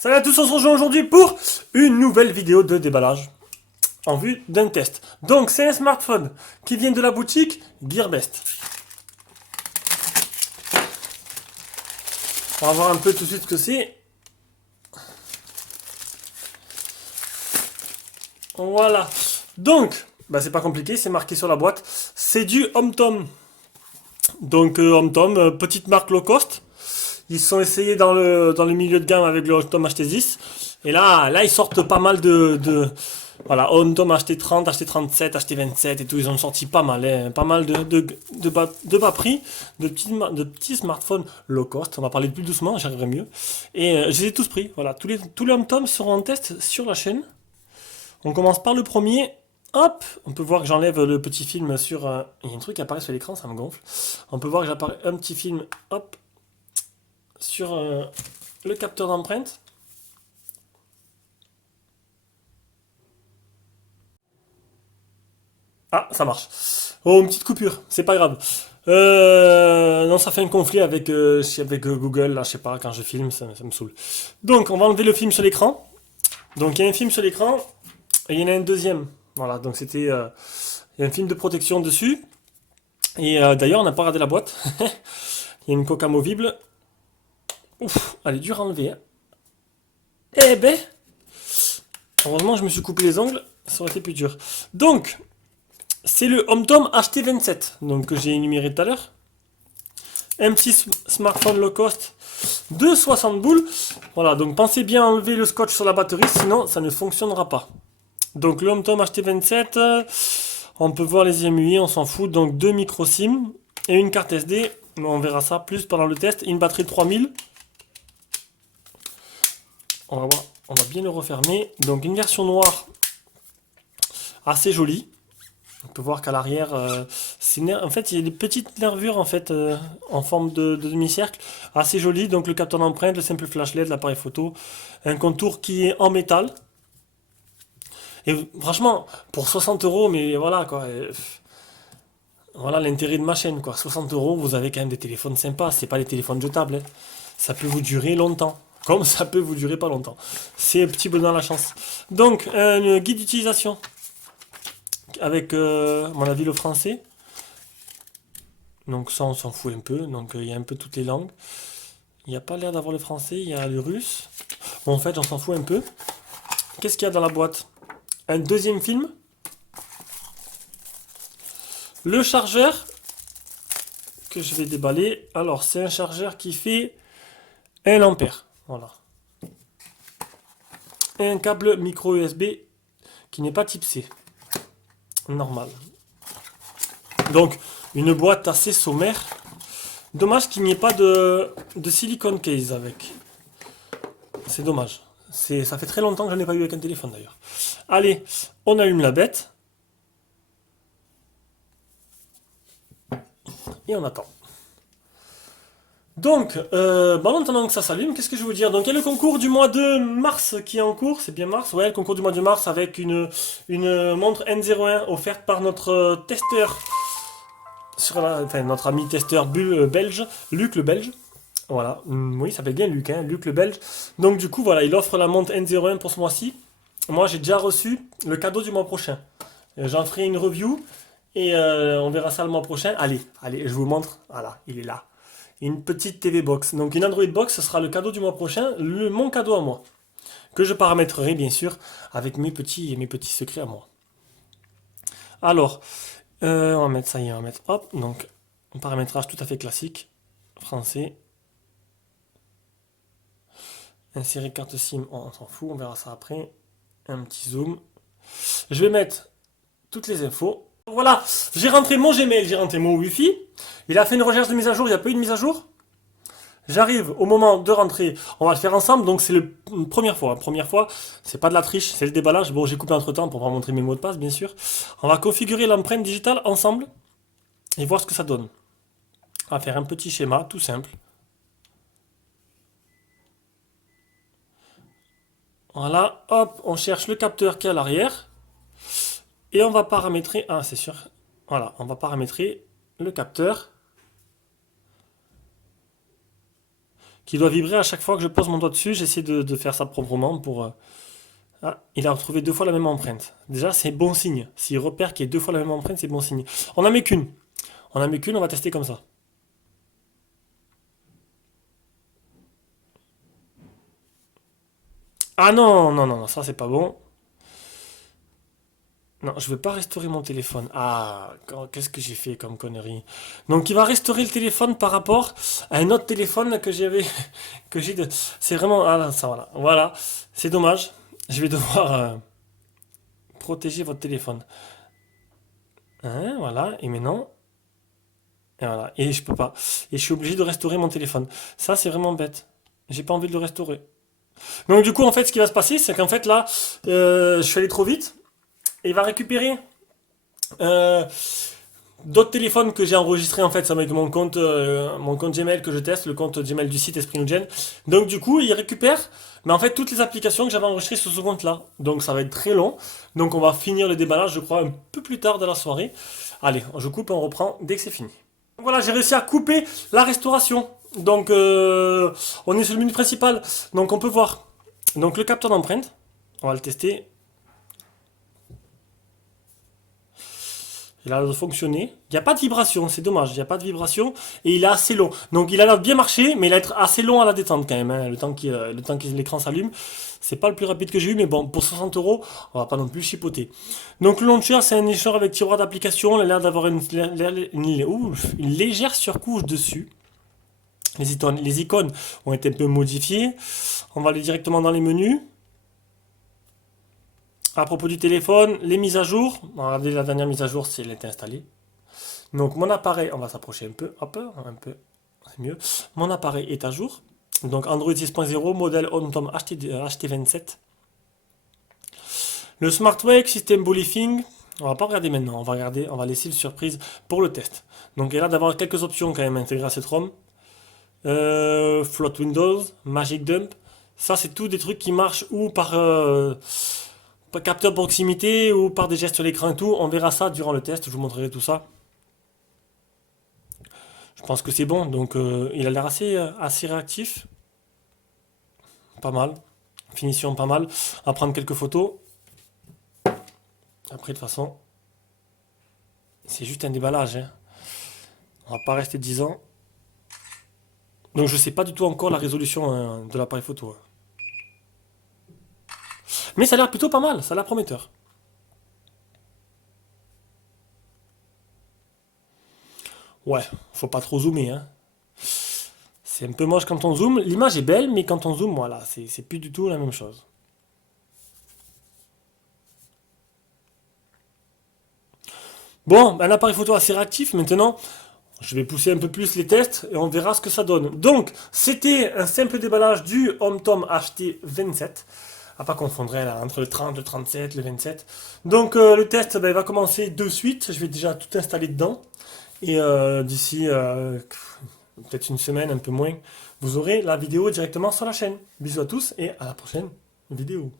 Salut à tous, on se rejoint aujourd'hui pour une nouvelle vidéo de déballage en vue d'un test. Donc c'est un smartphone qui vient de la boutique Gearbest. On va voir un peu tout de suite ce que c'est. Voilà. Donc, c'est pas compliqué, c'est marqué sur la boîte. C'est du HomeTom. Donc HomeTom, petite marque low cost. Ils se sont essayés dans le milieu de gamme avec le HomeTom HT10. Et là, ils sortent pas mal voilà, HomeTom HT30, HT37, HT27 et tout. Ils ont sorti pas mal, hein, pas mal de bas prix, de petits smartphones low cost. On va parler plus doucement, j'arriverai mieux. Et je les ai tous pris. Voilà, tous les HomeTom seront en test sur la chaîne. On commence par le premier. Hop, on peut voir que j'enlève le petit film sur... il y a un truc qui apparaît sur l'écran, ça me gonfle. On peut voir que j'apparais un petit film, hop, sur le capteur d'empreinte. Ah, ça marche. Oh, une petite coupure, c'est pas grave. Non, ça fait un conflit avec Google, là, je sais pas, quand je filme, ça me saoule. Donc, on va enlever le film sur l'écran. Donc, il y a un film sur l'écran, et il y en a un deuxième. Voilà, donc il y a un film de protection dessus. Et d'ailleurs, on n'a pas regardé la boîte. Il y a une coque amovible. Ouf, elle est dure à enlever, hein. Eh ben, heureusement, je me suis coupé les ongles, ça aurait été plus dur. Donc, c'est le HomeTom HT27, donc que j'ai énuméré tout à l'heure. Un petit smartphone low cost de 60 boules. Voilà, donc pensez bien à enlever le scotch sur la batterie, sinon ça ne fonctionnera pas. Donc le HomeTom HT27, on peut voir les IMUI, on s'en fout. Donc deux micro SIM et une carte SD. On verra ça plus pendant le test. Une batterie de 3000. On va voir, on va bien le refermer. Donc une version noire assez jolie. On peut voir qu'à l'arrière, en fait, il y a des petites nervures en fait en forme de demi-cercle, assez jolies. Donc le capteur d'empreinte, le simple flash LED, l'appareil photo, un contour qui est en métal. Et franchement, pour 60 euros, mais voilà quoi. Voilà l'intérêt de ma chaîne quoi. 60 euros, vous avez quand même des téléphones sympas. C'est pas des téléphones jetables, hein. Ça peut vous durer longtemps. Comme ça peut vous durer pas longtemps. C'est un petit bonheur la chance. Donc, un guide d'utilisation avec, à mon avis, le français. Donc ça, on s'en fout un peu. Donc il y a un peu toutes les langues. Il n'y a pas l'air d'avoir le français, il y a le russe. Bon, en fait, on s'en fout un peu. Qu'est-ce qu'il y a dans la boîte? Un deuxième film. Le chargeur que je vais déballer. Alors, c'est un chargeur qui fait 1 ampère. Voilà. Et un câble micro USB qui n'est pas type C. Normal. Donc, une boîte assez sommaire. Dommage qu'il n'y ait pas de silicone case avec. C'est dommage. Ça fait très longtemps que je n'en ai pas eu avec un téléphone d'ailleurs. Allez, on allume la bête. Et on attend. Donc, en attendant que ça s'allume, qu'est-ce que je vais vous dire? Donc, il y a le concours du mois de mars qui est en cours. C'est bien mars? Ouais, le concours du mois de mars avec une montre N01 offerte par notre testeur. Enfin, notre ami testeur belge, Luc le Belge. Voilà, oui, il s'appelle bien Luc, hein, Luc le Belge. Donc du coup, voilà, il offre la montre N01 pour ce mois-ci. Moi, j'ai déjà reçu le cadeau du mois prochain. J'en ferai une review et on verra ça le mois prochain. Allez, je vous montre. Voilà, il est là. Une petite TV Box. Donc une Android Box, ce sera le cadeau du mois prochain, mon cadeau à moi. Que je paramétrerai bien sûr avec mes petits secrets à moi. Alors, on va mettre ça y est, on va mettre hop, donc un paramétrage tout à fait classique, français. Insérer carte SIM, on s'en fout, on verra ça après. Un petit zoom. Je vais mettre toutes les infos. Voilà, j'ai rentré mon Gmail, j'ai rentré mon Wi-Fi. Il a fait une recherche de mise à jour, il n'y a pas eu de mise à jour. J'arrive au moment de rentrer, on va le faire ensemble, donc c'est la première fois. Première fois, c'est pas de la triche, c'est le déballage. Bon, j'ai coupé entre temps pour pas montrer mes mots de passe, bien sûr. On va configurer l'empreinte digitale ensemble et voir ce que ça donne. On va faire un petit schéma, tout simple. Voilà, hop, on cherche le capteur qui est à l'arrière. Et on va paramétrer, ah c'est sûr, voilà, on va paramétrer le capteur qui doit vibrer à chaque fois que je pose mon doigt dessus. J'essaie de faire ça proprement pour... Ah, il a retrouvé 2 fois la même empreinte. Déjà, c'est bon signe. S'il repère qu'il y a 2 fois la même empreinte, c'est bon signe. On n'en met qu'une. On n'en met qu'une, on va tester comme ça. Ah non, non, non, non, ça c'est pas bon. Non, je veux pas restaurer mon téléphone. Ah, qu'est-ce que j'ai fait comme connerie? Donc il va restaurer le téléphone par rapport à un autre téléphone que j'avais, que j'ai de... C'est vraiment... Ah là, ça voilà. Voilà, c'est dommage. Je vais devoir protéger votre téléphone. Hein, voilà, et maintenant... Et voilà, et je peux pas. Et je suis obligé de restaurer mon téléphone. Ça, c'est vraiment bête. J'ai pas envie de le restaurer. Donc du coup, en fait, ce qui va se passer, c'est qu'en fait, là, je suis allé trop vite. Et il va récupérer euh, d'autres téléphones que j'ai enregistrés en fait ça avec mon compte Gmail que je teste, le compte Gmail du site Esprit Nugen. Donc du coup, il récupère, mais en fait toutes les applications que j'avais enregistrées sur ce compte-là. Donc ça va être très long. Donc on va finir le déballage, je crois, un peu plus tard dans la soirée. Allez, je coupe et on reprend dès que c'est fini. Voilà, j'ai réussi à couper la restauration. Donc on est sur le menu principal. Donc on peut voir. Donc le capteur d'empreinte, on va le tester. Il a l'air de fonctionner. Il n'y a pas de vibration, c'est dommage. Il n'y a pas de vibration et il est assez long. Donc il a l'air de bien marcher, mais il va être assez long à la détente quand même. Hein. Le temps que l'écran s'allume, c'est pas le plus rapide que j'ai eu, mais bon, pour 60 euros, on va pas non plus chipoter. Donc le launcher, c'est un launcher avec tiroir d'application. Il a l'air d'avoir une légère surcouche dessus. Les icônes ont été un peu modifiées. On va aller directement dans les menus. À propos du téléphone, les mises à jour. Regardez la dernière mise à jour si elle était installée. Donc mon appareil, on va s'approcher un peu, hop, un peu, c'est mieux. Mon appareil est à jour. Donc Android 6.0, modèle Hontom HT27. Le Smart Wake, système Bluetooth. On va pas regarder maintenant, on va laisser le surprise pour le test. Donc il y a là d'avoir quelques options quand même intégrées à cette ROM. Float Windows, Magic Dump. Ça c'est tout des trucs qui marchent ou par capteur proximité ou par des gestes sur l'écran et tout. On verra ça durant le test, je vous montrerai tout ça. Je pense que c'est bon, donc il a l'air assez réactif. Pas mal. Finition pas mal. On va prendre quelques photos. Après, de toute façon, c'est juste un déballage. Hein. On va pas rester 10 ans. Donc je sais pas du tout encore la résolution de l'appareil photo. Hein. Mais ça a l'air plutôt pas mal, ça a l'air prometteur. Ouais, faut pas trop zoomer. Hein. C'est un peu moche quand on zoome. L'image est belle, mais quand on zoome, voilà, c'est plus du tout la même chose. Bon, un appareil photo assez réactif. Maintenant, je vais pousser un peu plus les tests et on verra ce que ça donne. Donc, c'était un simple déballage du HomeTom HT27. À pas confondre là, entre le 30, le 37, le 27. Donc, le test il va commencer de suite. Je vais déjà tout installer dedans. Et d'ici peut-être une semaine, un peu moins, vous aurez la vidéo directement sur la chaîne. Bisous à tous et à la prochaine vidéo.